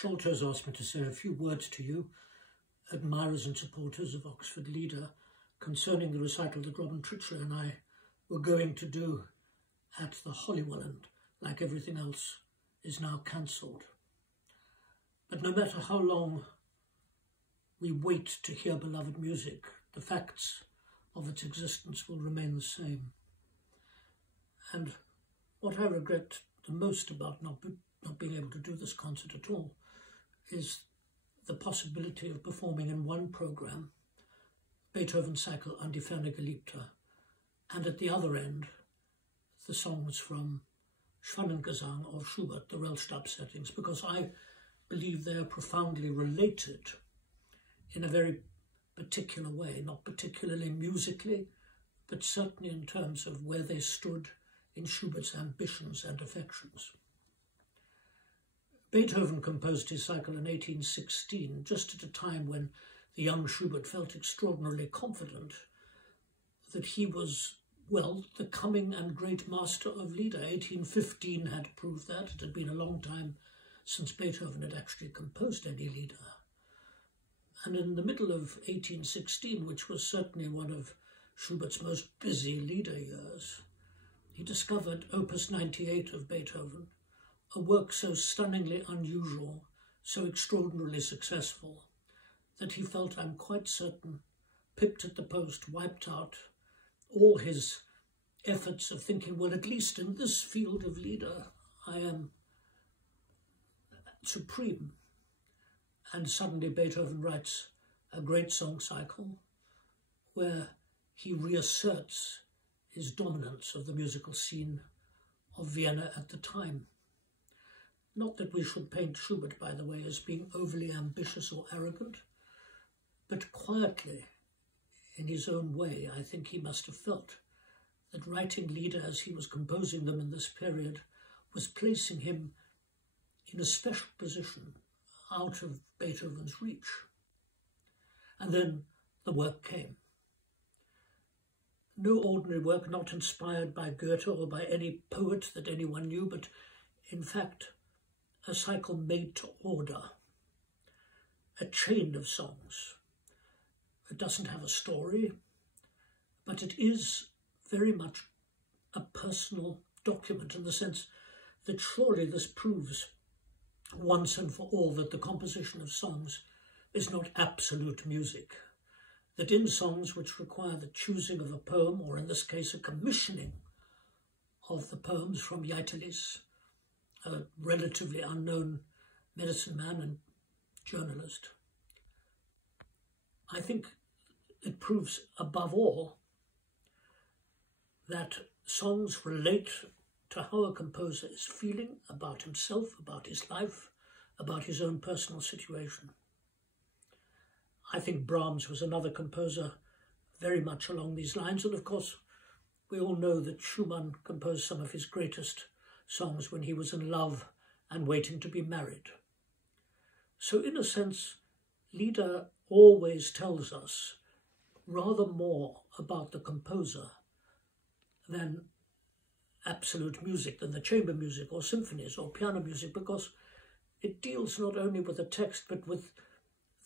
Sholto has asked me to say a few words to you, admirers and supporters of Oxford Lieder, concerning the recital that Robin Tritschler and I were going to do at the Holywell, and like everything else is now cancelled. But no matter how long we wait to hear beloved music, the facts of its existence will remain the same. And what I regret the most about not being able to do this concert at all is the possibility of performing in one programme Beethoven's cycle An die ferne Geliebte, and at the other end the songs from Schwannengesang of Schubert, the Rellstab settings, because I believe they are profoundly related in a very particular way, not particularly musically, but certainly in terms of where they stood in Schubert's ambitions and affections. Beethoven composed his cycle in 1816, just at a time when the young Schubert felt extraordinarily confident that he was, well, the coming and great master of Lieder. 1815 had proved that. It had been a long time since Beethoven had actually composed any Lieder. And in the middle of 1816, which was certainly one of Schubert's most busy Lieder years, he discovered Opus 98 of Beethoven, a work so stunningly unusual, so extraordinarily successful, that he felt, I'm quite certain, pipped at the post, wiped out all his efforts of thinking, well, at least in this field of Lieder, I am supreme. And suddenly Beethoven writes a great song cycle where he reasserts his dominance of the musical scene of Vienna at the time. Not that we should paint Schubert, by the way, as being overly ambitious or arrogant, but quietly, in his own way, I think he must have felt that writing Lieder as he was composing them in this period was placing him in a special position out of Beethoven's reach. And then the work came. No ordinary work, not inspired by Goethe or by any poet that anyone knew, but in fact a cycle made to order, a chain of songs. It doesn't have a story, but it is very much a personal document in the sense that surely this proves once and for all that the composition of songs is not absolute music, that in songs which require the choosing of a poem, or in this case a commissioning of the poems from Jaitelis, a relatively unknown medicine man and journalist, I think it proves above all that songs relate to how a composer is feeling about himself, about his life, about his own personal situation. I think Brahms was another composer very much along these lines, and of course we all know that Schumann composed some of his greatest songs when he was in love and waiting to be married. So in a sense, Lieder always tells us rather more about the composer than absolute music, than the chamber music or symphonies or piano music, because it deals not only with the text but with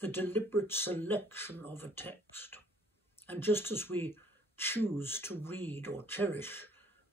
the deliberate selection of a text. And just as we choose to read or cherish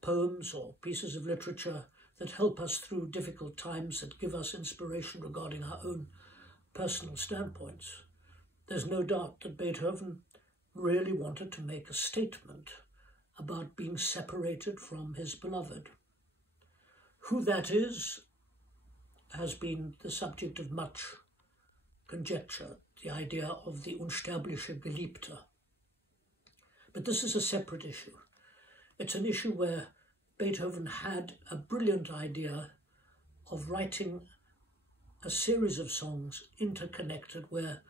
poems or pieces of literature that help us through difficult times, that give us inspiration regarding our own personal standpoints, there's no doubt that Beethoven really wanted to make a statement about being separated from his beloved. Who that is has been the subject of much conjecture, the idea of the unsterbliche Geliebte. But this is a separate issue. It's an issue where Beethoven had a brilliant idea of writing a series of songs interconnected where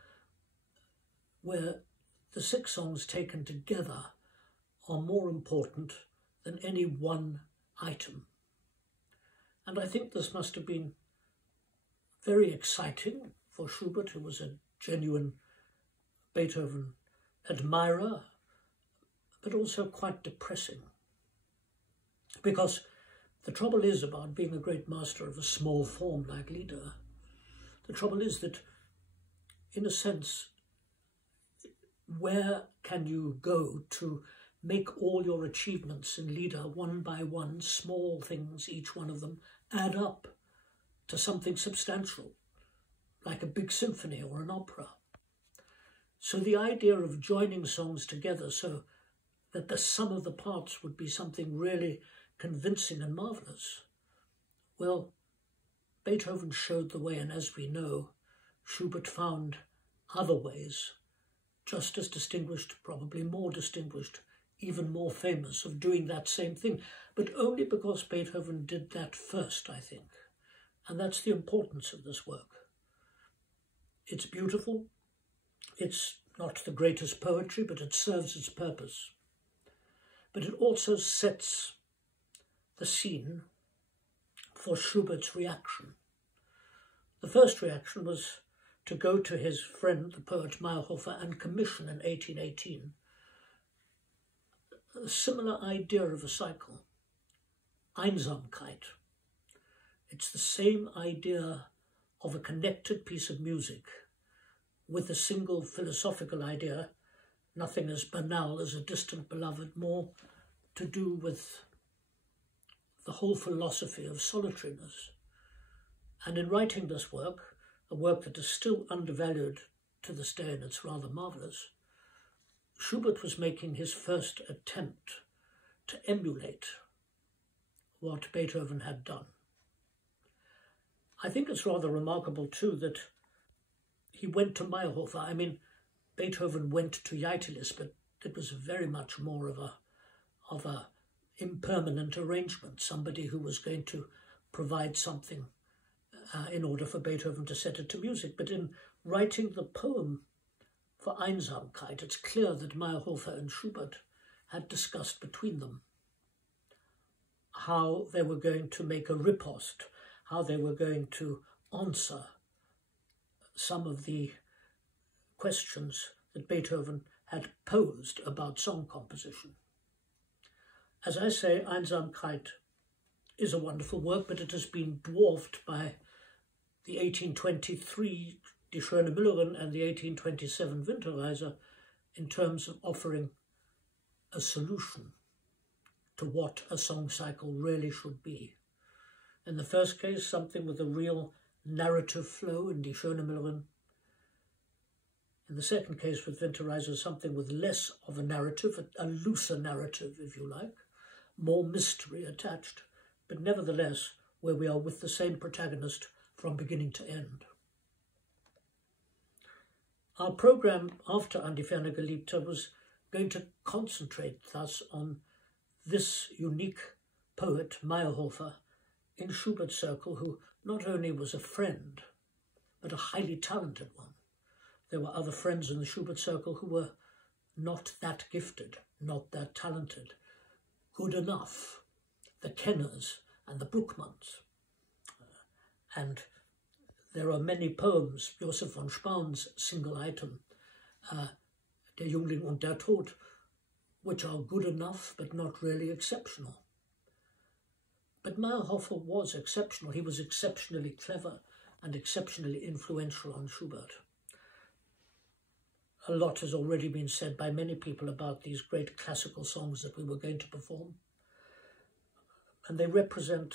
the 6 songs taken together are more important than any one item. And I think this must have been very exciting for Schubert, who was a genuine Beethoven admirer, but also quite depressing. Because the trouble is about being a great master of a small form like Lieder, The trouble is that, in a sense, where can you go to make all your achievements in Lieder one by one, small things, each one of them, add up to something substantial, like a big symphony or an opera? So the idea of joining songs together so that the sum of the parts would be something really convincing and marvellous, well, Beethoven showed the way, and as we know, Schubert found other ways, just as distinguished, probably more distinguished, even more famous, of doing that same thing, but only because Beethoven did that first, I think. And that's the importance of this work. It's beautiful. It's not the greatest poetry, but it serves its purpose. But it also sets the scene for Schubert's reaction. The first reaction was to go to his friend, the poet Mayrhofer, and commission in 1818 a similar idea of a cycle, Einsamkeit. It's the same idea of a connected piece of music with a single philosophical idea, nothing as banal as a distant beloved, more to do with the whole philosophy of solitariness. And in writing this work, a work that is still undervalued to this day, and it's rather marvellous, Schubert was making his first attempt to emulate what Beethoven had done. I think it's rather remarkable too that he went to Mayrhofer. I mean, Beethoven went to Ytterlis, but it was very much more of a impermanent arrangement, somebody who was going to provide something in order for Beethoven to set it to music. But in writing the poem for Einsamkeit, it's clear that Mayrhofer and Schubert had discussed between them how they were going to make a riposte, how they were going to answer some of the questions that Beethoven had posed about song composition. As I say, Einsamkeit is a wonderful work, but it has been dwarfed by the 1823 Die Schöne Müllerin and the 1827 Winterreise in terms of offering a solution to what a song cycle really should be. In the first case, something with a real narrative flow in Die Schöne Müllerin. In the second case, with Winterreise, something with less of a narrative, a looser narrative, if you like, more mystery attached, but nevertheless, where we are with the same protagonist from beginning to end. Our program after An die Ferne Geliebte was going to concentrate thus on this unique poet, Mayrhofer, in Schubert's circle, who not only was a friend, but a highly talented one. There were other friends in the Schubert circle who were not that gifted, not that talented, good enough, the Kenners and the Bruckmanns. And there are many poems, Joseph von Spaun's single item, Der Jüngling und der Tod, which are good enough but not really exceptional. But Mayrhofer was exceptional. He was exceptionally clever and exceptionally influential on Schubert. A lot has already been said by many people about these great classical songs that we were going to perform. And they represent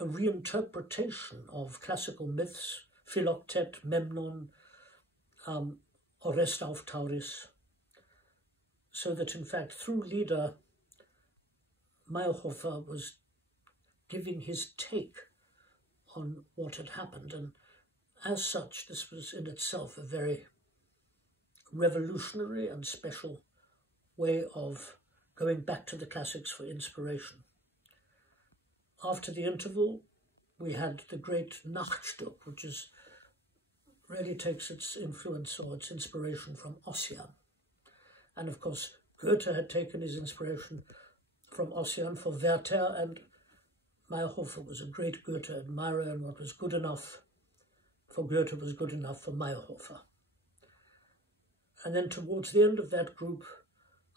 a reinterpretation of classical myths, Philoctet, Memnon, Orest auf Tauris, so that in fact through Lieder, Mayrhofer was giving his take on what had happened, and as such this was in itself a very revolutionary and special way of going back to the classics for inspiration. After the interval, we had the great Nachtstück, which really takes its influence or its inspiration from Ossian. And of course, Goethe had taken his inspiration from Ossian for Werther, and Mayrhofer was a great Goethe admirer, and what was good enough for Goethe was good enough for Mayrhofer. And then towards the end of that group,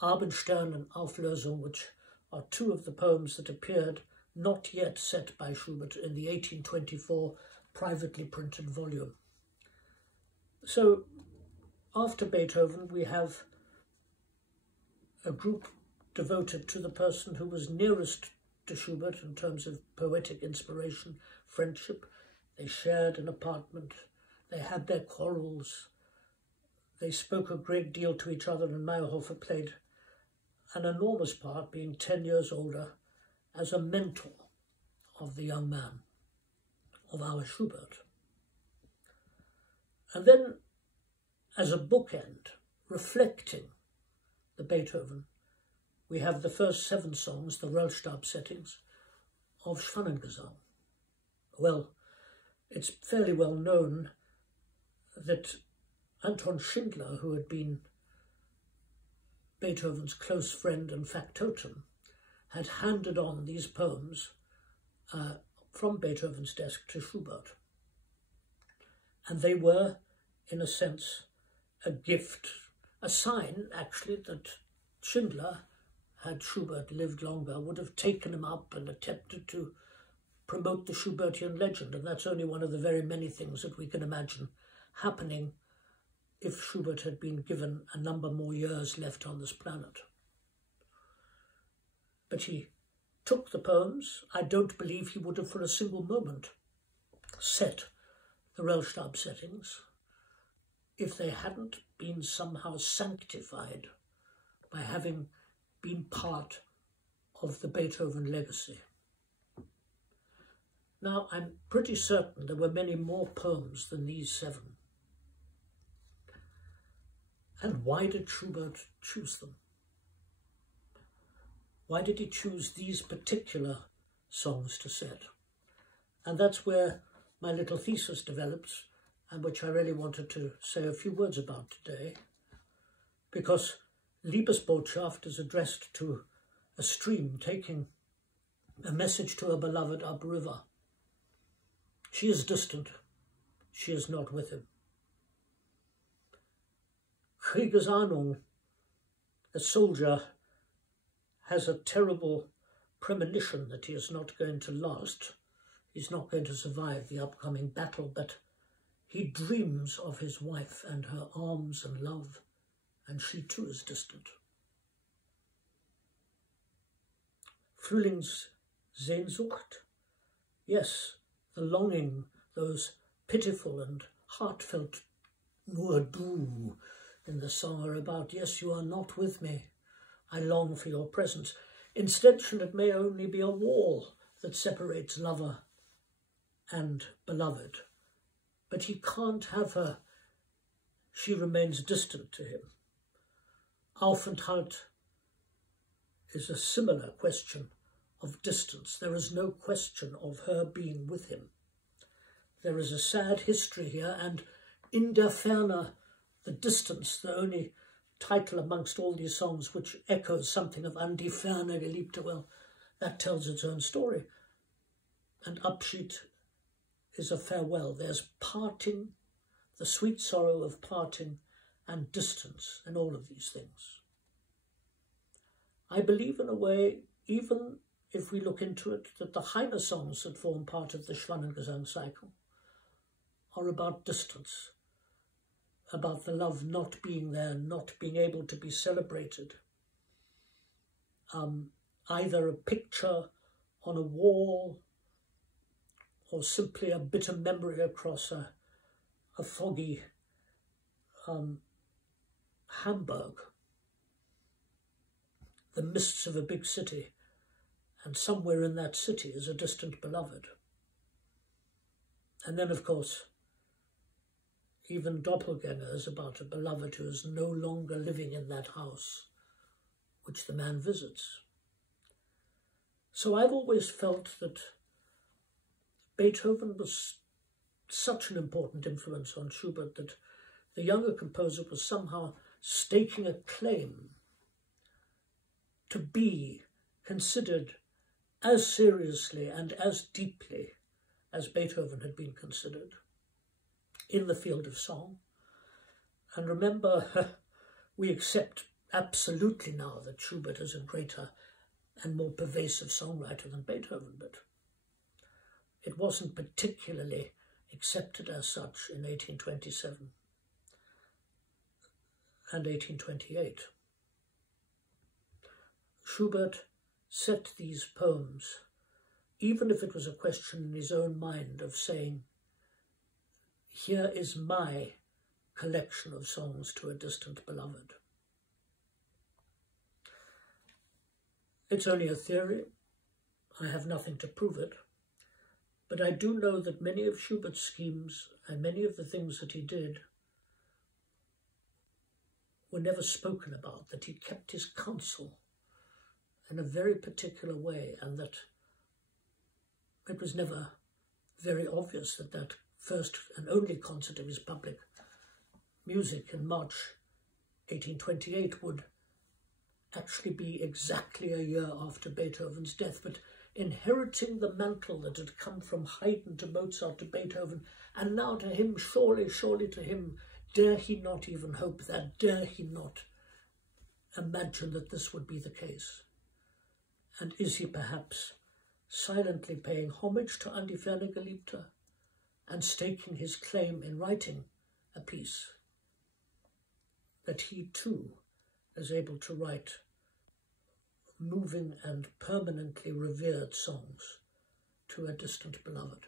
Abendstern and Auflösung, which are two of the poems that appeared not yet set by Schubert in the 1824 privately printed volume. So after Beethoven, we have a group devoted to the person who was nearest to Schubert in terms of poetic inspiration, friendship. They shared an apartment, they had their quarrels, they spoke a great deal to each other, and Meyerhofer played an enormous part, being 10 years older, as a mentor of the young man, of our Schubert. And then, as a bookend, reflecting the Beethoven, we have the first 7 songs, the Rollstab settings, of Schwanengesang. Well, it's fairly well known that Anton Schindler, who had been Beethoven's close friend and factotum, had handed on these poems from Beethoven's desk to Schubert. And they were, in a sense, a gift, a sign, actually, that Schindler, had Schubert lived longer, would have taken him up and attempted to promote the Schubertian legend. And that's only one of the very many things that we can imagine happening if Schubert had been given a number more years left on this planet. But he took the poems. I don't believe he would have for a single moment set the Rollstab settings if they hadn't been somehow sanctified by having been part of the Beethoven legacy. Now, I'm pretty certain there were many more poems than these 7. And why did Schubert choose them? Why did he choose these particular songs to set? And that's where my little thesis develops, and which I really wanted to say a few words about today, because Liebesbotschaft is addressed to a stream taking a message to a beloved upriver. She is distant. She is not with him. Kriegesahnung, the soldier has a terrible premonition that he is not going to last. He's not going to survive the upcoming battle, but he dreams of his wife and her arms and love, and she too is distant. Frühlingssehnsucht, yes, the longing, those pitiful and heartfelt nur du in the song are about, yes, you are not with me, I long for your presence. Instead, it may only be a wall that separates lover and beloved. But he can't have her. She remains distant to him. Aufenthalt is a similar question of distance. There is no question of her being with him. There is a sad history here, and in der Ferne, the distance, the only title amongst all these songs which echoes something of An die Ferne Geliebte, well, that tells its own story. And Abschied is a farewell. There's parting, the sweet sorrow of parting, and distance in all of these things. I believe in a way, even if we look into it, that the Heine songs that form part of the Schwanengesang cycle are about distance, about the love not being there, not being able to be celebrated. Either a picture on a wall or simply a bitter memory across a foggy Hamburg, the mists of a big city, and somewhere in that city is a distant beloved. And then, of course, even Doppelgänger is about a beloved who is no longer living in that house which the man visits. So I've always felt that Beethoven was such an important influence on Schubert that the younger composer was somehow staking a claim to be considered as seriously and as deeply as Beethoven had been considered in the field of song. And remember, we accept absolutely now that Schubert is a greater and more pervasive songwriter than Beethoven, but it wasn't particularly accepted as such in 1827 and 1828. Schubert set these poems, even if it was a question in his own mind of saying, here is my collection of songs to a distant beloved. It's only a theory. I have nothing to prove it. But I do know that many of Schubert's schemes and many of the things that he did were never spoken about, that he kept his counsel in a very particular way, and that it was never very obvious that that first and only concert of his public music in March 1828 would actually be exactly a year after Beethoven's death, but inheriting the mantle that had come from Haydn to Mozart to Beethoven, and now to him, surely, surely to him, dare he not even hope that, dare he not imagine that this would be the case? And is he perhaps silently paying homage to An die ferne Geliebte and staking his claim in writing a piece that he too is able to write moving and permanently revered songs to a distant beloved?